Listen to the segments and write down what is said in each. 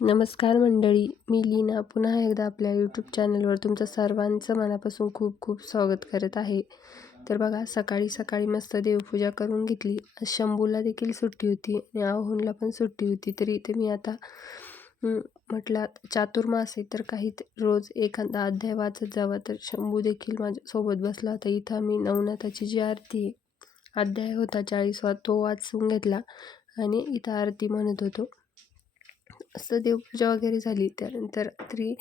नमस्कार मंडळी, मी लीना पुन्हा एकदा आपल्या यूट्यूब चॅनलवर तुमचं सर्वांचं मनापासून खूप खूप स्वागत करत आहे. तर बघा, सकाळी सकाळी मस्त देवपूजा करून घेतली. शंभूला देखील सुट्टी होती आणि आहोनला पण सुट्टी होती. तरी इथे मी आता म्हटलं चातुर्मास आहे तर काही रोज एखादा अध्याय वाचत जावा. तर शंभू देखील माझ्यासोबत बसला होता. इथं मी नवनाथाची जी आरती आहे, अध्याय होता 40वा, तो वाचून घेतला आणि इथं आरती म्हणत होतो. असं देवपूजा वगैरे झाली. त्यानंतर रात्री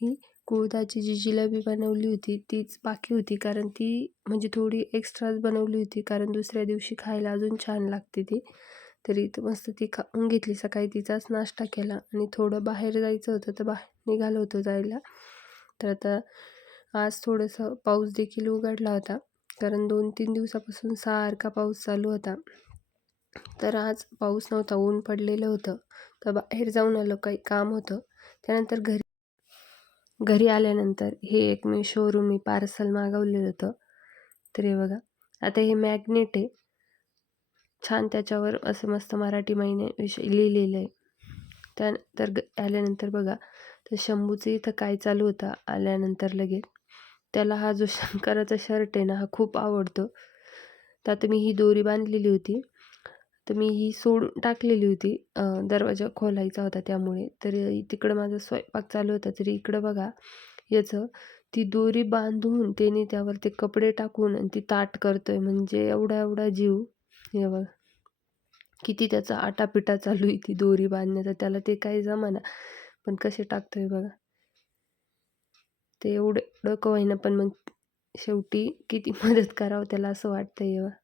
मी कुळथाची जी जिलेबी बनवली होती तीच बाकी होती, कारण ती म्हणजे थोडी एक्स्ट्राच बनवली होती, कारण दुसऱ्या दिवशी खायला अजून छान लागते ती. तरी मस्त ती खाऊन घेतली. सकाळी तिचाच नाश्ता केला आणि थोडं बाहेर जायचं होतं तर बाहेर निघालो होतो जायला. तर आता आज थोडंसं पाऊस देखील उघडला होता, कारण 2-3 दिवसापासून सारखा पाऊस चालू होता. तर आज पाऊस नव्हता, ऊन पडलेलं होतं. तर बाहेर जाऊन आलो, काही काम होतं. त्यानंतर घरी आल्यानंतर हे एक मी पार्सल मागवलेलं होतं. तर हे बघा, आता हे मॅग्नेट आहे छान, त्याच्यावर असं मस्त मराठी महिन्याविषयी लिहिलेलं आहे. त्यानंतर आल्यानंतर बघा, तर शंभूचं इथं काय चालू होतं आल्यानंतर लगेच. त्याला हा जो शंकराचा शर्ट आहे ना, हा खूप आवडतो. तर आता मी ही दोरी बांधलेली होती, तर मी ही सोडून टाकलेली होती, दरवाजा खोलायचा होता त्यामुळे. तर तिकडं माझा स्वयंपाक चालू होता. तरी इकडं बघा, ती दोरी बांधून त्याने त्यावर ते कपडे टाकून आणि ती ताट करतोय. म्हणजे एवढा एवढा जीव, हे बघा किती त्याचा आटापिटा चालू आहे ती दोरी बांधण्याचा. त्याला ते काही जमाना, पण कसे टाकतोय बघा. ते एवढं एवढं का होईना, पण मग शेवटी किती मदत करावं त्याला असं वाटतंय बघा.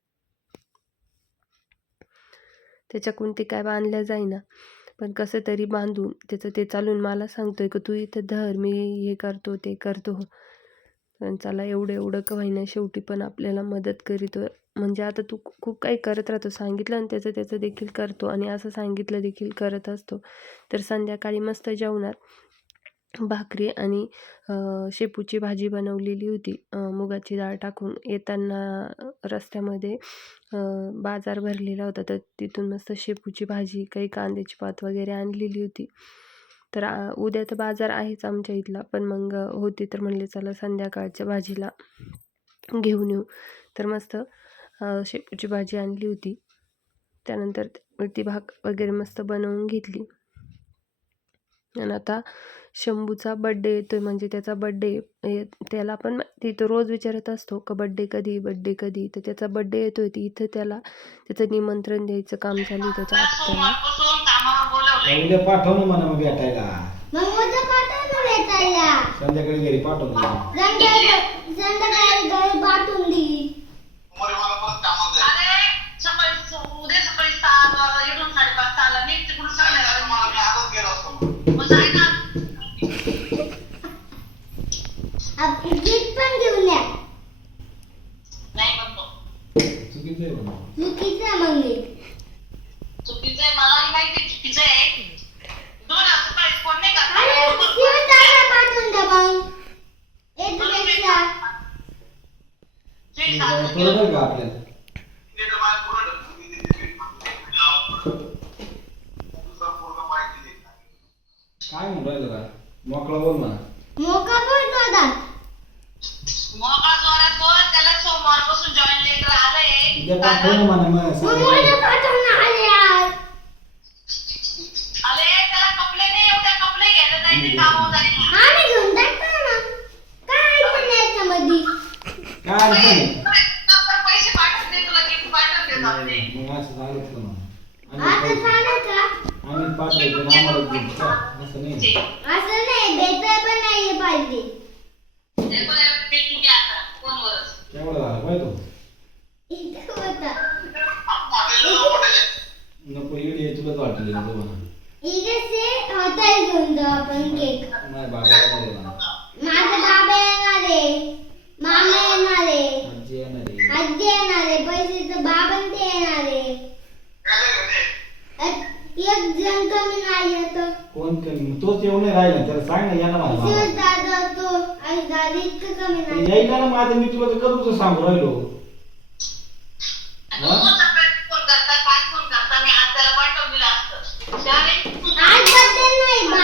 त्याच्याकडून ते काय बांधल्या जाईना, पण कसं तरी बांधून त्याचं ते चालून मला सांगतोय की तू इथं धर, मी हे करतो ते करतो. पण चला, एवढं एवढं का होईना शेवटी पण आपल्याला मदत करीतो. म्हणजे आता तू खूप काही करत राहतो, सांगितलं आणि त्याचं देखील करतो आणि असं सांगितलं देखील करत असतो. तर संध्याकाळी मस्त जेवणात भाकरी आणि शेपूची भाजी बनवलेली होती, मुगाची डाळ टाकून. येताना रस्त्यामध्ये बाजार भरलेला होता, तर तिथून मस्त शेपूची भाजी, काही कांद्याची पात वगैरे आणलेली होती. तर उद्या तर बाजार आहेच आमच्या इथला, पण मग होती तर म्हणले चला संध्याकाळच्या भाजीला घेऊन येऊ. तर मस्त शेपूची भाजी आणली होती. त्यानंतर ती वगैरे मस्त बनवून घेतली. आणि आता शंभूचा बड्डे येतोय, म्हणजे त्याचा बड्डे. त्याला पण तिथं रोज विचारत असतो का बड्डे कधी, बड्डे कधी. तर त्याचा बड्डे येतोय, ती इथं त्याला त्याचं निमंत्रण द्यायचं काम चालू आहे त्याच्या आत्याला. उद्या पाठव ना मला भेटायला. संध्याकाळी घरी पाठव ना. चुकीचं आहे म्हणा. चुकीचं आहे, मलाही माहिती चुकीचं आहे. 2 सकाळी फोन नाही करत. बरोबर का आपल्याला? काय म्हणून राहिलं का? मोकळा बोल म्हणा. मोका जोरात बोल. त्याला सोमवारपासून जॉईन लेटर आलंय. उद्या पाठव ना म्हणा मग. आले त्याला कपडे नाही, एवढे कपडे घ्यायला जायचे कामावर जायला. काय नाही. पैसे पाठवून दे, तुला गिफ्ट पाठवून दे जाते. मग असं सांगितलं ना. आम्ही पाठवायचं ना, आम्हाला gift का? असं नाही. ते पण भेटून घ्या आता फोनवरच. केवढं झालं पाहिजे तो? नको इडे, तुलाच वाटलं ना तुम्हाला. माझ्या बाबाला नाही देणार. आजी येणार आहे. पैसे तर बाबन ते येणार आहे. एक जण कमी नाही येत. कोण कमी? तोच येऊन नाही राहिला, त्याला सांग ना, यायला मला. दादा तो आणि दादा इतकं कमी नाही. यायला ना माझं, मी तुला तर करूच सांगू राहिलो. फोन करता, काय फोन करता, मी आज त्याला पाठवून दिलं असतं. आज बर्थडे नाही.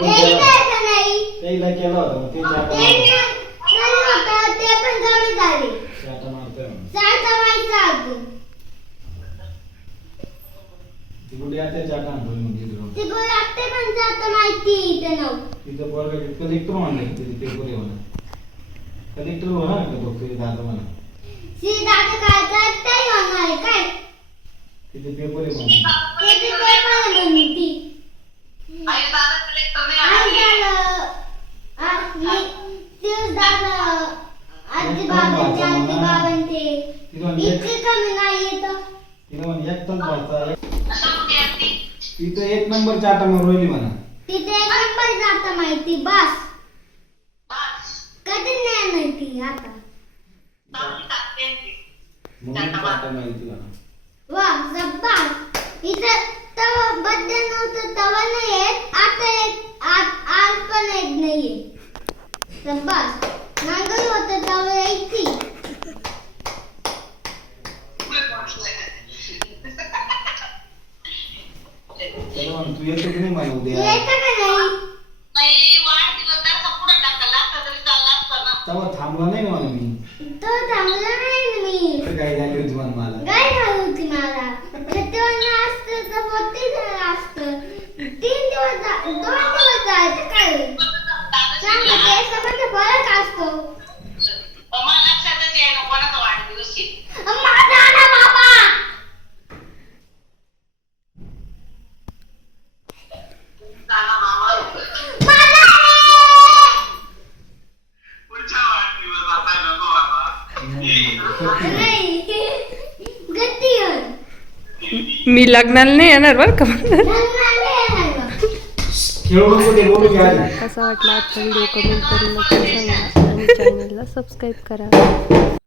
पण ते केला काय का नाही त्याला केला होता मग ते चाटा ते नाही होतं, ते पण कमी झाले चाटा मारतोय म्हणून. चालतं व्हायचं अजून ती कुठे आता चाटा आणतोय म्हणजे इकडून. ते गोल लागते पण जातं माहिती इथं नाव तिथं पोरगं कलेक्टर म्हणलं तिथे पेपर आहे म्हणा कलेक्टर होणार का तो ते दादा म्हणा सीधा काय करताय होणार काय तिथे पेपर आहे म्हणा ते बी पेपर म्हणती आई दादा कलेक्टर नाही आई आले. झालं ते झालं आजी बाबांचे आजी बाबांचे इतके कमी नाही येतं तिथं म्हणे एकटाच भरता असं कुठे असते? तिथं एक नंबर चाटा मारून राहिली म्हणा तिथे एक नंबर जातं माहिती बस बस. कधी नाही माहिती आता चांगली टाकते ती. म्हणून चाटा माहिती म्हणा वा जब्बास इथं तवा बड्डे नव्हतं तवा नाही येत आता येत आज पण येत नाहीये जब्बास नांगर होतं तवा यायची पुढे पोहोचलंय. त्याला म्हण तू येतो की नाही मला तू उद्या येतं का नाही नाही, वाढ दिलं त्याचा पुढे टाकायला लागतं तरी चालला असतं ना. तेव्हा थांबला नाही म्हणा मी तो थांबला नाही ना मी तर काय झाली होती म्हणा मला गाय झाली होती मला तेव्हा असतं तर 32 झालं असतं 3 दिवस 2 दिवस जायचं काय सांग दादाची त्याच्यामध्ये फरक असतो मला लक्षातच आहे ना कोणाचा वाढदिवस आहे. माझा ना बाबा झाला मामा. माझा पुढच्या वाढदिवस आता नको बाबा. नाही गती मी लग्नाला नाही येणार बरं का खेळू नको ते बोलू घ्या कसा वाटला आजचा व्हिडिओ कमेंट करून नक्की सांगा आणि चॅनलला सबस्क्राईब करा.